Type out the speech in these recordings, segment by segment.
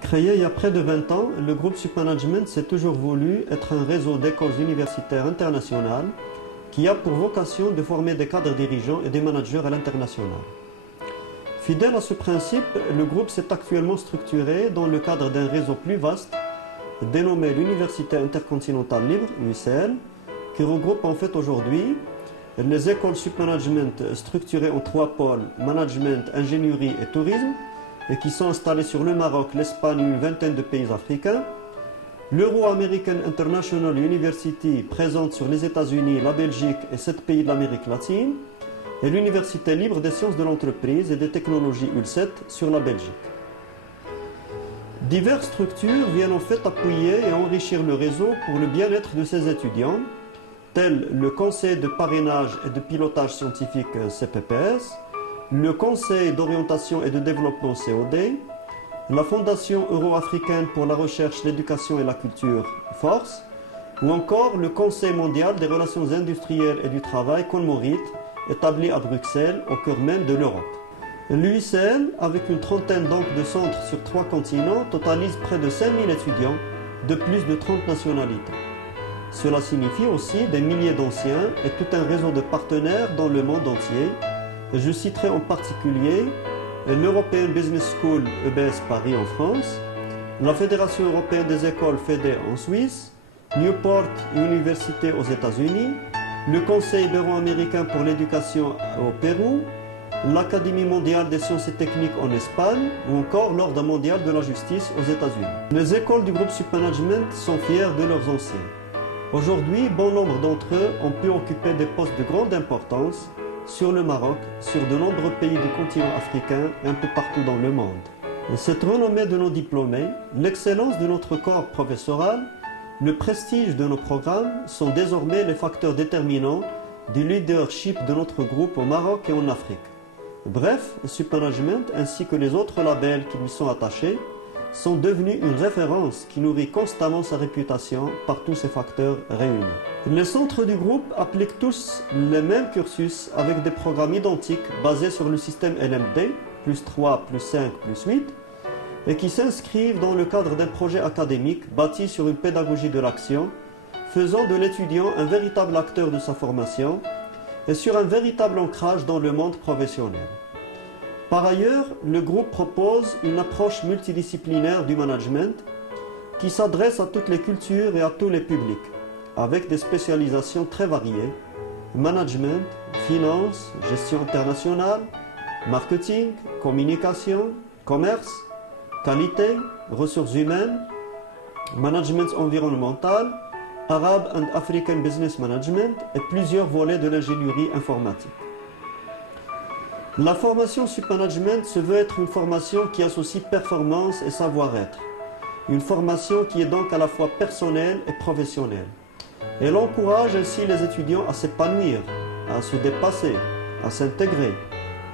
Créé il y a près de 20 ans, le groupe Supmanagement s'est toujours voulu être un réseau d'écoles universitaires internationales qui a pour vocation de former des cadres dirigeants et des managers à l'international. Fidèle à ce principe, le groupe s'est actuellement structuré dans le cadre d'un réseau plus vaste dénommé l'Université intercontinentale libre, UICL, qui regroupe en fait aujourd'hui les écoles Supmanagement structurées en 3 pôles, management, ingénierie et tourisme, et qui sont installés sur le Maroc, l'Espagne et une vingtaine de pays africains. L'Euro-American International University, présente sur les États-Unis, la Belgique et 7 pays de l'Amérique latine, et l'Université libre des sciences de l'entreprise et des technologies UL7 sur la Belgique. Diverses structures viennent en fait appuyer et enrichir le réseau pour le bien-être de ses étudiants, tels le Conseil de parrainage et de pilotage scientifique CPPS, le Conseil d'orientation et de développement COD, la Fondation euro-africaine pour la recherche, l'éducation et la culture FORCE, ou encore le Conseil mondial des relations industrielles et du travail CONMORIT, établi à Bruxelles, au cœur même de l'Europe. L'UICL, avec une trentaine donc de centres sur 3 continents, totalise près de 5000 étudiants de plus de 30 nationalités. Cela signifie aussi des milliers d'anciens et tout un réseau de partenaires dans le monde entier. Je citerai en particulier l'European Business School EBS Paris en France, la Fédération européenne des écoles FEDE en Suisse, Newport Université aux États-Unis, le Conseil euro-américain pour l'éducation au Pérou, l'Académie mondiale des sciences et techniques en Espagne ou encore l'Ordre mondial de la justice aux États-Unis. Les écoles du groupe Supmanagement sont fières de leurs anciens. Aujourd'hui, bon nombre d'entre eux ont pu occuper des postes de grande importance sur le Maroc, sur de nombreux pays du continent africain et un peu partout dans le monde. Cette renommée de nos diplômés, l'excellence de notre corps professoral, le prestige de nos programmes sont désormais les facteurs déterminants du leadership de notre groupe au Maroc et en Afrique. Bref, Supmanagement ainsi que les autres labels qui lui sont attachés sont devenus une référence qui nourrit constamment sa réputation par tous ces facteurs réunis. Les centres du groupe appliquent tous les mêmes cursus avec des programmes identiques basés sur le système LMD, plus 3, plus 5, plus 8, et qui s'inscrivent dans le cadre d'un projet académique bâti sur une pédagogie de l'action, faisant de l'étudiant un véritable acteur de sa formation et sur un véritable ancrage dans le monde professionnel. Par ailleurs, le groupe propose une approche multidisciplinaire du management qui s'adresse à toutes les cultures et à tous les publics, avec des spécialisations très variées: management, finance, gestion internationale, marketing, communication, commerce, qualité, ressources humaines, management environnemental, Arab and African Business Management et plusieurs volets de l'ingénierie informatique. La formation Supmanagement se veut être une formation qui associe performance et savoir-être. Une formation qui est donc à la fois personnelle et professionnelle. Elle encourage ainsi les étudiants à s'épanouir, à se dépasser, à s'intégrer,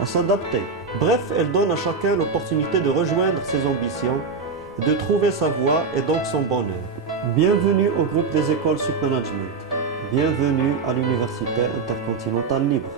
à s'adapter. Bref, elle donne à chacun l'opportunité de rejoindre ses ambitions, de trouver sa voie et donc son bonheur. Bienvenue au groupe des écoles Supmanagement. Bienvenue à l'Université intercontinentale libre.